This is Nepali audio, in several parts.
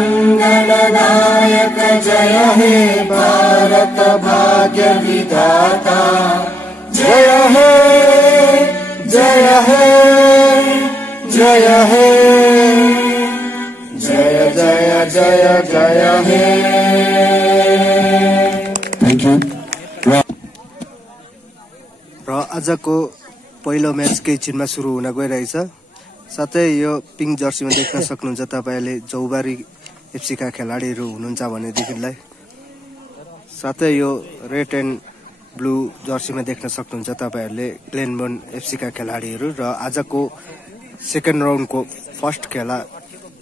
मंगलदायक जय हे भारत भाग्य विधाता जय हे जय हे जय हे जय जय जय जय हे। Thank you. र आजको पहिलो म्याच केही छिनमा सुरु हुन गइरहेछ। साथै यो पिङ्क जर्सीमा देख्न सक्नुहुन्छ तपाईले चौबारी एफसी का खेलाडीहरू हुनुहुन्छ भनेदेखिलाई। साथै यो रेड एन्ड ब्लू जर्सीमा देख्न सक्नुहुन्छ तपाईहरुले ग्लेनबर्न एफसी का खेलाडीहरू। र आजको सेकेन्ड राउन्डको फर्स्ट खेला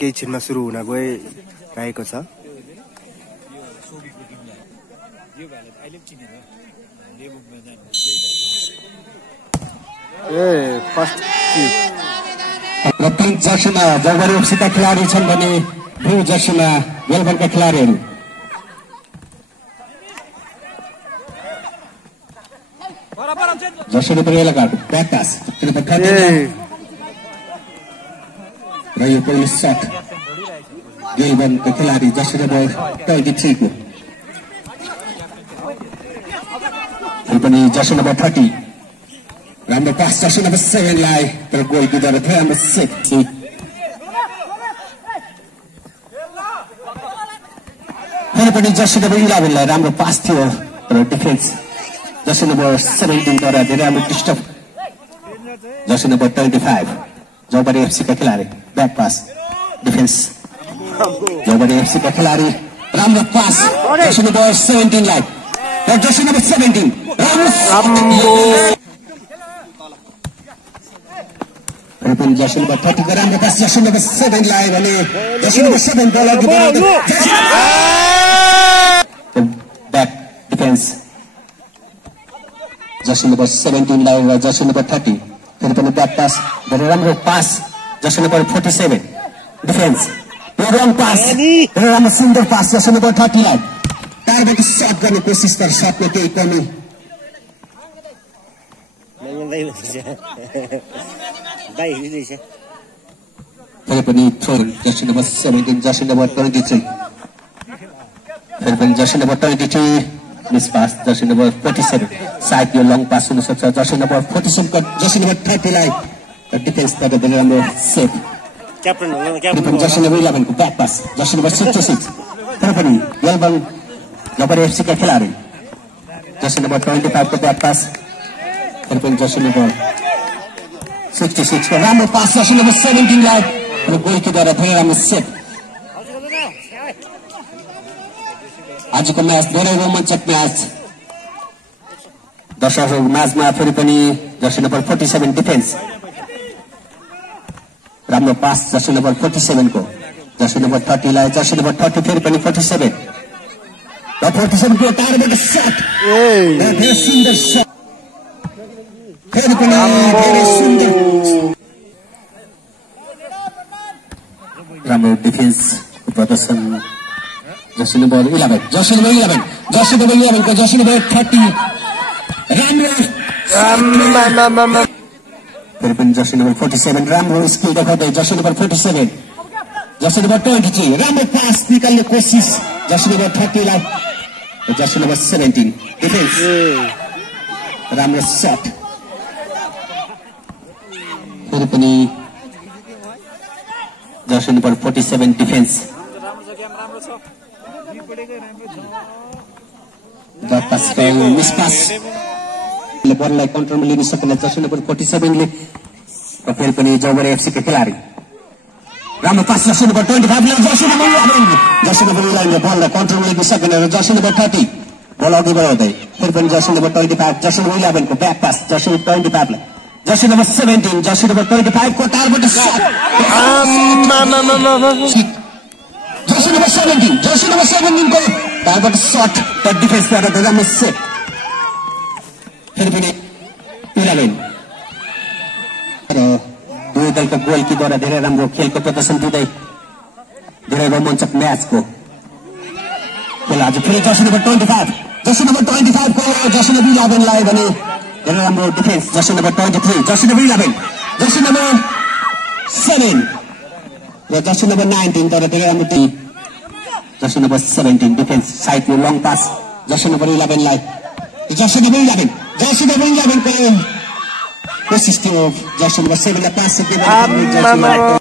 केही छिनमा सुरु हुन गइरहेको छ। र पिङ्क जर्सीमा चौबारी एफसी का खेलाडी छन् भने ब्लू जर्सीमा मेलबर्नका खेलाडीहरू। जर्सी नम्बर 11 का ब्याकपास र यो पहिलो शट मेलबर्नका खेलाडी जर्सी नम्बर 23 को पनि जर्सी नम्बर 30 राम्रो पास जर्सी नम्बर 7 लाई तर गोलकिपर राम्रो सेट पनि जर्सी नम्बर 11 लाई राम्रो पास थियो र डिफेन्स जर्सी नम्बर 17 द्वारा धेरै राम्रो डिस्टर्ब। जर्सी नम्बर 25 चौबारी एफसी का खेलाडी ब्याक पास डिफेन्स चौबारी एफसी का खेलाडी राम्रो पास जर्सी नम्बर 17 लाई र जर्सी नम्बर 17 राम्रो जर्सी नम्बर 30 को राम्रो पास जर्सी नम्बर 7 लाई भने जर्सी नम्बर 7 बल अघि बढाउँदै ब्याक डिफेन्स जर्सी नम्बर 17 लाई र जर्सी नम्बर 30 फेरि पनि ब्याक पास धेरै राम्रो पास जर्सी नम्बर 47 डिफेन्स रङ पास राम्रो सुन्दर पास जर्सी नम्बर 30 लाई टार्गेट शट गर्ने कोसिस गर्छ शटमा केही कमी फेरि पनि throw jersey number 17 jersey number 23 फेरि पनि jersey number 23 miss pass jersey number 47 सायद यो लङ पास हुन सक्छ जर्सी नम्बर 47 को जर्सी नम्बर 30 लाई डिफेन्सबाट धेरै राम्रो सेभ क्याप्टन जर्सी नम्बर 11 को ब्याक पास जर्सी नम्बर 66 फेरि पनि मेलबर्न चौबारी एफसी का खेलाडी जर्सी नम्बर 25 को ब्याक पास फेरि पनि जर्सी नम्बर 66 को राम्रो पास जर्सी नम्बर 17 लाई र गोलकिपरद्वारा धेरै राम्रो सेभ। आजको म्याच धेरै रोमाञ्चक म्याच। दर्शकहरूको म्याचमा फेरि पनि जर्सी नम्बर 47 डिफेन्स राम्रो पास जर्सी नम्बर 47 को जर्सी नम्बर 30 लाई जर्सी नम्बर 30 फेरि पनि 47 र 47 को टार्गेट शट धेरै सुन्दर शट फेरि पनि धेरै सुन्दर राम्रो डिफेन्स प्रदर्शन Jersey number 11 jersey number 11 jersey number 11 को जर्सी नम्बर 30 राम्रो फेरि पनि जर्सी नम्बर 47 राम्रो स्किल देखाउँदै जर्सी नम्बर 47 जर्सी नम्बर 23 राम्रो पास निकाल्ने कोसिस जर्सी नम्बर 30 लाई जर्सी नम्बर 17 डिफेन्स राम्रो शट फेरि पनि jersey number 47 defence miss pass बललाई कन्ट्रोलमा लिन सकेन जर्सी नम्बर 47 ले र फेरि पनि चौबारी एफसी का खेलाडी राम्रो पास जर्सी नम्बर 25 ले जर्सी नम्बर 11 ले बललाई कन्ट्रोलमा लिन सकेन र जर्सी नम्बर 30 बल अघि बढाउँदै फेरि पनि जर्सी नम्बर 25 जर्सी नम्बर 11 को ब्याक पास जर्सी नम्बर 25 लाई जर्सी नम्बर 17 जर्सी नम्बर 25 को टार्गेट शट जर्सी नम्बर 17 को टार्गेट शट र डिफेन्सबाट राम्रो सेभ फेरि पनि 11 र दुवै दलको गोलकिपरद्वारा धेरै राम्रो खेलको प्रदर्शन दिँदै धेरै रोमाञ्चक म्याचको खेल आज फेरि जर्सी नम्बर 25 को जर्सी नम्बर 11 लाई भने धेरै राम्रो defence jersey number 23 Jersey number 11 jersey number 7 र जर्सी नम्बर 19 तर धेरै राम्रो जर्सी नम्बर 17 डिफेन्स साइड यो लङ पास जर्सी नम्बर 11 लाई जर्सी नम्बर 11 को कोसिस थियो जर्सी नम्बर 7 लाई पास दिएको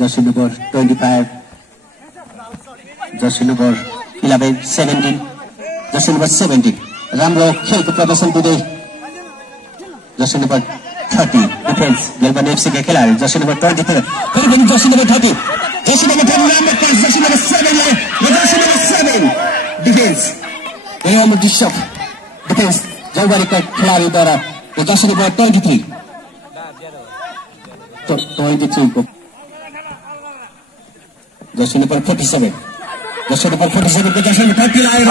Jersey number 25 Jersey number 11 17 jersey number 17 राम्रो खेलको प्रदर्शन दिँदै Jersey number 30 defence Gelban FC का खेलाडी जर्सी नम्बर 23 फेरि पनि जर्सी नम्बर 30 राम्रो पास जर्सी नम्बर 7 लाई जर्सी नम्बर 7 डिफेन्स राम्रो डिस्टर्ब डिफेन्स जौबारीका खेलाडीद्वारा जर्सी नम्बर 23 को जर्सी नम्बर 47 को जर्सी नम्बर 30 आएर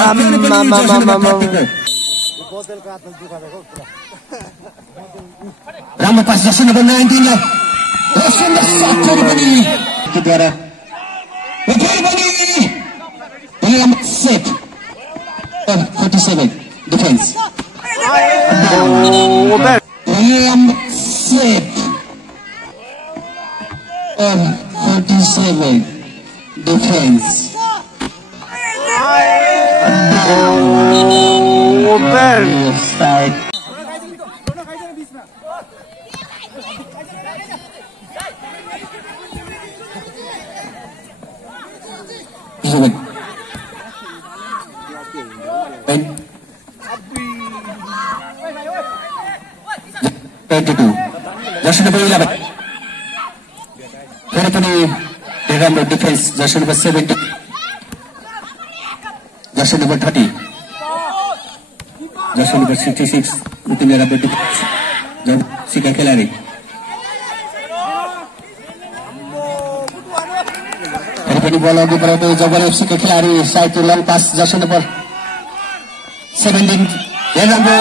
राम्रो पास जर्सी नम्बर 19 लाई द्वारा set 47 defence set 47 defence jersey number 11 फेरि पनि राम्रो defence jersey number 70 Jersey number 30 Jersey number 66 उति राम्रो डिफेन्स सिका खेलाडी फेरि पनि बल अघि बढाउँदै जबर एफसी का खेलाडी side long pass jersey number 17 राम्रो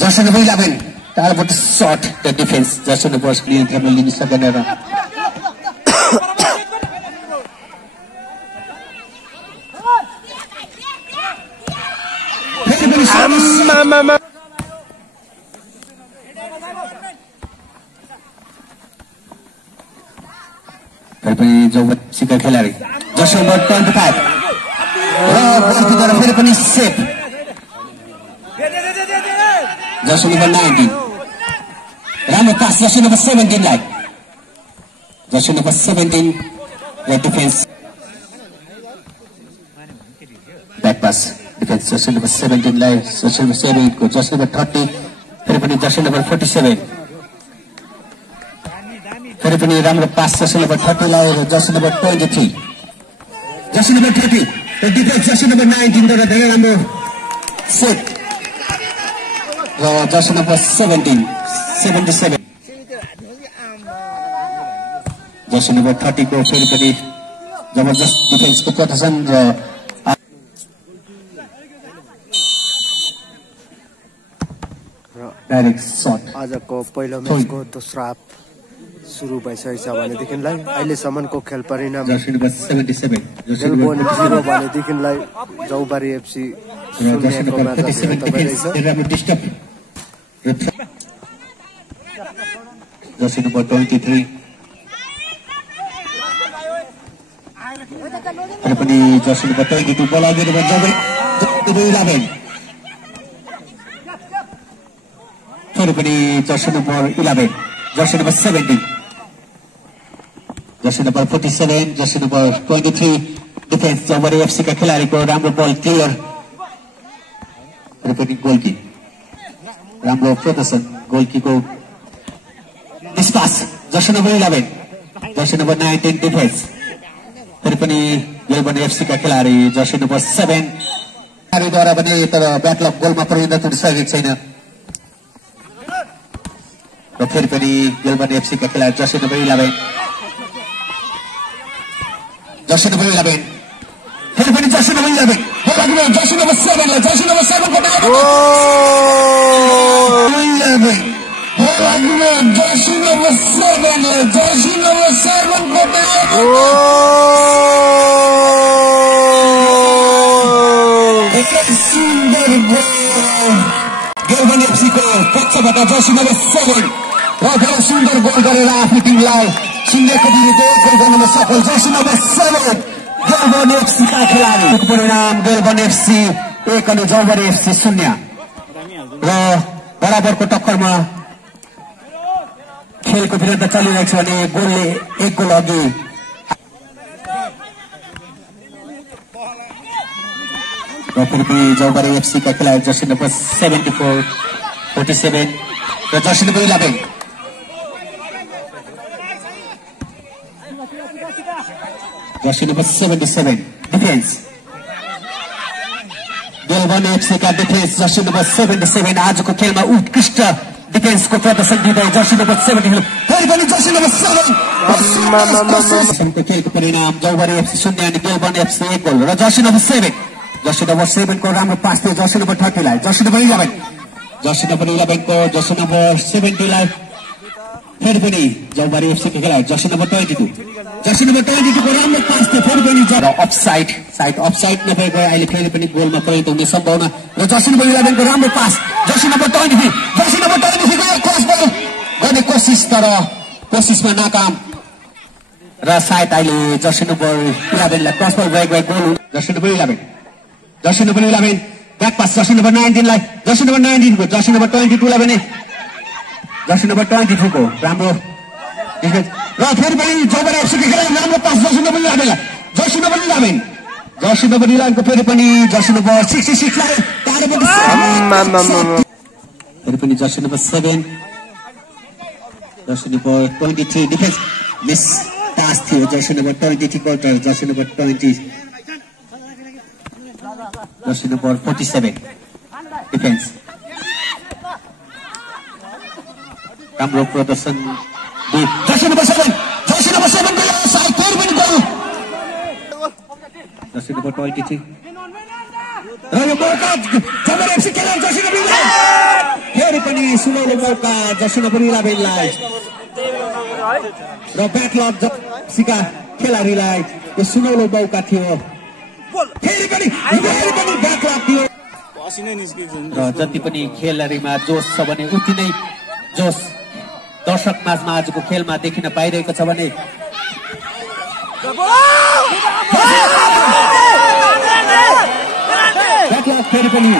जर्सी नम्बर 11 टाढाबाट shot the defence jersey number नियन्त्रणमा लिन सकेन र फेरि पनि जौबसीका खेलाडी जर्सी नम्बर 25 र गोलकिपरद्वारा फेरि पनि सेभ जर्सी नम्बर 19 राम्रो पास जर्सी नम्बर 17 लाई जर्सी नम्बर 17 र defence back pass defence jersey number 17 लाई जर्सी नम्बर 7 को जर्सी नम्बर 30 फेरि पनि जर्सी नम्बर 47 फेरि पनि राम्रो पास जर्सी नम्बर 30 लाई र जर्सी नम्बर 23 जर्सी नम्बर 30 र डिफेन्स जर्सी नम्बर 19 द्वारा धेरै राम्रो सेट र जर्सी नम्बर 77 जर्सी नम्बर 30 को फेरि पनि जबरजस्त डिफेन्सको प्रदर्शन र डाइरेक्ट शट आजको पहिलो म्याचको दोस्रो हाफ सुरु भइसकेछ भनेदेखिलाई अहिलेसम्मको खेल परिणाम जर्सी नम्बर 77 गेलबोन 0 भनेदेखिलाई जौबारी एफसी जर्सी नम्बर 47 डिफेन्स राम्रो डिस्टर्ब जर्सी नम्बर 23 फेरि पनि जर्सी नम्बर 22 बल अघि नम्बर 11 फेरि पनि jersey number 11 jersey number 17 jersey number 47 jersey number 23 defence Jaubari FC का खेलाडीको राम्रो बल क्लियर फेरि पनि गोलकी राम्रो प्रदर्शन गोलकीको डिस्पास jersey number 11 jersey number 19 defence फेरि पनि गेलबन एफसी का खेलाडी जर्सी नम्बर 7 खेलाडीद्वारा पनि तर ब्याकलग गोलमा परिणत हुन सकेको छैन र फेरि पनि गेलबन एफसी का खेलाडी जर्सी नम्बर 11 जर्सी नम्बर 11 फेरि पनि जर्सी नम्बर 11 जर्सी नम्बर 7 लाई जर्सी नम्बर 7 को जर्सी नम्बर 7 लाई जर्सी नम्बर 7 को एक सुन्दर गोल गेलबन एफसी को पक्षबाट जर्सी नम्बर 7 र धेरै सुन्दर गोल गरेर आफ्नो टिमलाई सिन्डेको विरुद्ध गोल गर्नमा सफल जर्सी नम्बर 7 गेलबन एफसी का खेलाडी। परिणाम गेलबन एफसी 1 अनि जौबारी एफसी 0 र बराबरको टक्करमा खेलको विरुद्ध चलिरहेको छ भने गोलले 1 गोल अघि र फेरि पनि जौबारी एफसी का खेलाडी जर्सी नम्बर 74 47 र jersey number 11 jersey number 77 defence Gelban FC का डिफेन्स जर्सी नम्बर 77 आजको खेलमा उत्कृष्ट डिफेन्सको प्रदर्शन दिँदै जर्सी नम्बर 70 फेरि पनि जर्सी नम्बर 7 खेलको परिणाम जौबारी एफसी 0 अनि गेलबन एफसी 1 गोल र जर्सी नम्बर 7 को राम्रो पास थियो जर्सी नम्बर 30 लाई जर्सी नम्बर 11 को जर्सी नम्बर 70 लाई फेरि पनि जौबारी एफसी को खेलाडी जर्सी नम्बर 22 को राम्रो पास थियो फेरि पनि अफसाइड नभएको अहिले फेरि पनि गोलमा परिणत हुने सम्भावना र जर्सी नम्बर 11 को राम्रो पास जर्सी नम्बर 23 को क्रस बल गर्ने कोसिस तर कोसिसमा नाकाम र सायद अहिले जर्सी नम्बर 11 लाई क्रस बल गएको goal Jersey number 11 back pass jersey number 19 लाई जर्सी नम्बर 19 को जर्सी नम्बर 22 लाई भने जर्सी नम्बर 23 को राम्रो र फेरि पनि जौबारी एफसी को खेलाडी राम्रो पास जर्सी नम्बर 11 लाई जर्सी नम्बर 11 को फेरि पनि जर्सी नम्बर 66 लाई फेरि पनि jersey number 7 Jersey number 23 defence miss pass थियो जर्सी नम्बर 23 को Jersey number 20 Jersey number 47 defence राम्रो प्रदर्शन जर्सी नम्बर 7 को साइड फेरि पनि गोल जर्सी नम्बर 23 र यो मौका जौबारी एफसी खेलाडी जर्सी नम्बर 11 फेरि पनि सुनौलो मौका जर्सी नम्बर 11 लाई र ब्याकलग एफसीका खेलाडीलाई यो सुनौलो मौका थियो फेरि पनि ब्याकलग थियो र जति पनि खेलाडीमा जोस छ भने उति नै जोस दर्शक माझमा आजको खेलमा देखिन पाइरहेको छ भने ब्याकलग फेरि पनि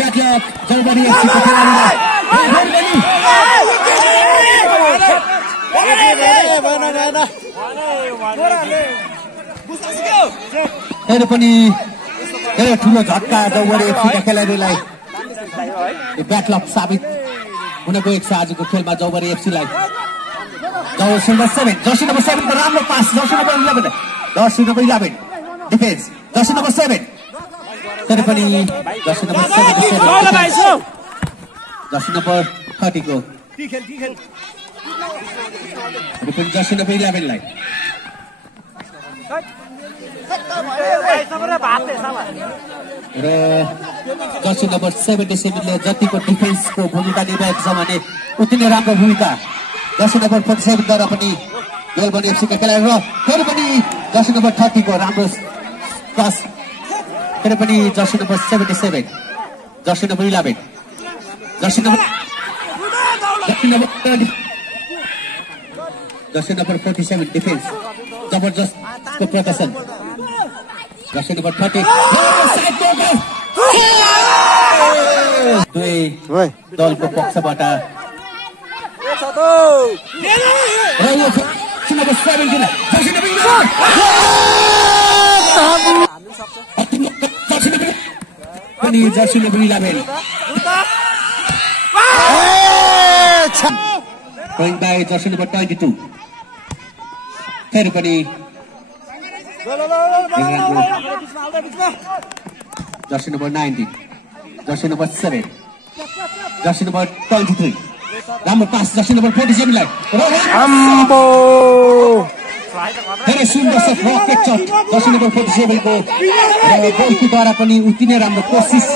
ब्याकलग जौबारी एफसीको खेलाडीलाई फेरि पनि धेरै ठुलो झट्का जौबारी एफसीका खेलाडीलाई ब्याकलग साबित हुन गएको छ आजको खेलमा जौबारी एफसीलाई जर्सी नम्बर 7 को राम्रो pass jersey number 11 defence jersey number 7 फेरि पनि जर्सी नम्बर 30 को जर्सी नम्बर 11 लाई र जर्सी नम्बर 77 ले जतिको डिफेन्सको भूमिका निभाएको छ भने उति नै राम्रो भूमिका जर्सी नम्बर 47 द्वारा पनि गेलबन एफसी का खेलाडी र फेरि पनि जर्सी नम्बर 30 को राम्रो क्रस फेरि पनि jersey number 77 Jersey number 11 jersey number 47 defence जबरजस्त को प्रदर्शन जर्सी नम्बर 30 दुई दलको पक्षबाट Jersey number 11 going by Jersey number 22 फेरि पनि jersey number 19 Jersey number 7 Jersey number 23 राम्रो पास जर्सी नम्बर 47 लाई धेरै सुन्दर छ रकेट शट जर्सी नम्बर 47 को गोलकीद्वारा पनि उति नै राम्रो कोसिस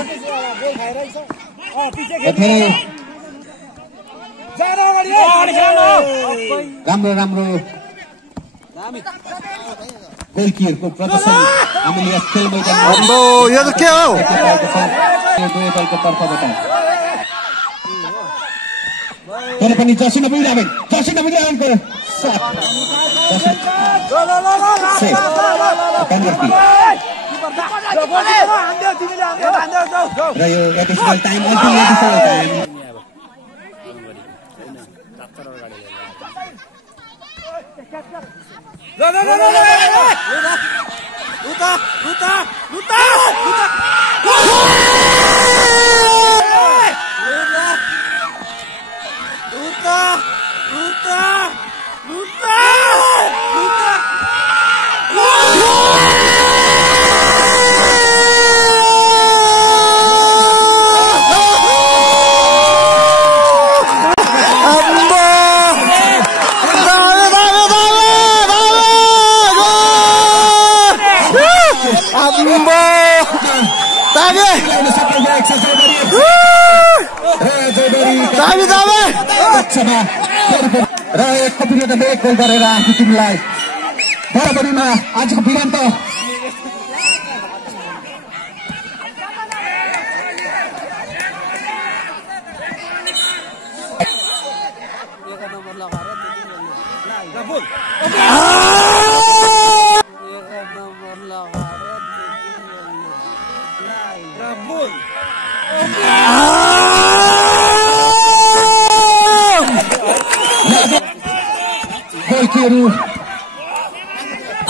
राम्रो गोलकीहरूको प्रदर्शन हामीले यस खेल मैदानमा यो त के हो दुवै दलको तर्फबाट तर पनि जर्सी नम्बर 11 को शट पेनल्टी र यो एडिसनल टाइम अन्तिम एडिसनल टाइम र एक पिरियडमा एक गोल गरेर आफ्नो टिमलाई बराबरीमा आजको विरान्त गोलकीहरू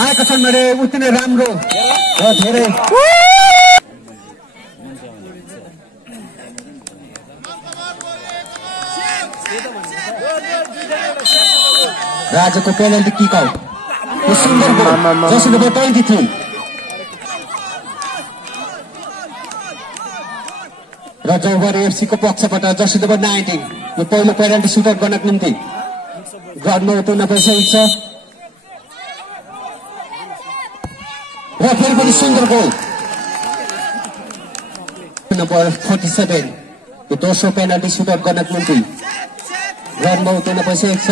आएका छन् भने उति नै राम्रो र धेरै राजाको पेनल्टी किक आउट सुन्दर गोल जर्सी नम्बर 23 र जौबारी एफसी को पक्षबाट जर्सी नम्बर 19 यो पहिलो पेनल्टी सुटआउट गर्नको निम्ति ग्राउन्डमा उत्रन परिसकेको छ र फेरि पनि सुन्दर गोल नम्बर 47 यो दोस्रो पेनल्टी सुटआउट गर्नको निम्ति ग्राउन्डमा उत्रन परिसकेको छ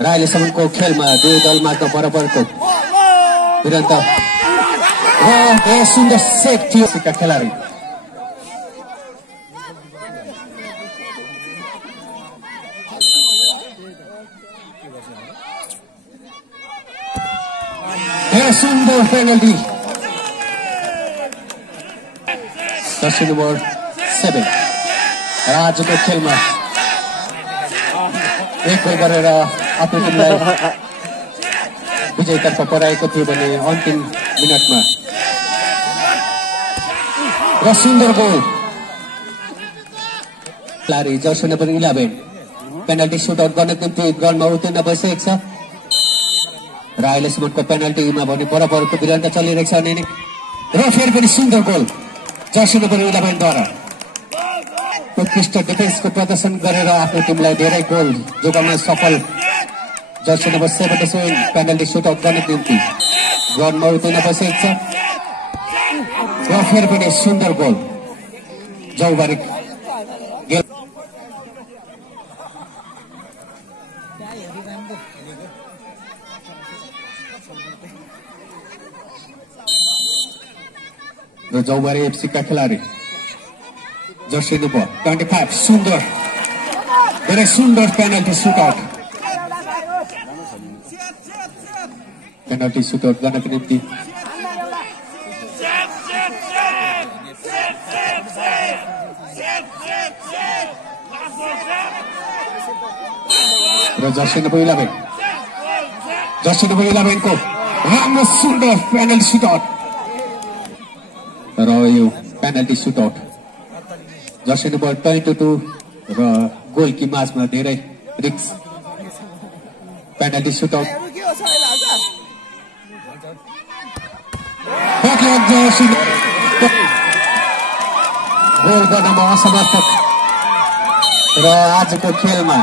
र अहिलेसम्मको खेलमा दुई दलमाझ बराबरको विरान्त र सुन्दर सेभ थियो खेलाडी सुन्दर पेनल्टी जर्सी नम्बर 7 र आजको खेलमा एक गोल गरेर आफ्नो टिमलाई विजयतर्फ पराएको थियो भने अन्तिम मिनटमा र सुन्दर गोल खेलाडी जर्सी नम्बर 11 पेनल्टी सुटआउट गर्नको निम्ति ग्राउन्डमा उत्रन भइसकेको छ र अहिलेसम्मको पेनल्टीमा भने बराबरको विरान्त चलिरहेको छ अनि र फेरि पनि सुन्दर गोल जर्सी नम्बर 11 द्वारा उत्कृष्ट डिफेन्सको प्रदर्शन गरेर आफ्नो टिमलाई धेरै गोल जोगाउन सफल जर्सी नम्बर 77 पेनल्टी सुटआउट गर्नको निम्ति ग्राउन्डमा उत्रन बसेको छ र फेरि पनि सुन्दर गोल जौबारी र जौबारी एफसी का खेलाडी जर्सी नम्बर 25 सुन्दर धेरै सुन्दर पेनल्टी सुटआउट गर्नको निम्ति र जर्सी नम्बर 11 को राम्रो सुन्दर पेनल्टी सुटआउट र यो पेनल्टी सुटआउट जर्सी नम्बर 22 र गोलकी माझमा धेरै रिक्स पेनल्टी सुटआउट गोल गर्नमा असमर्थ र आजको खेलमा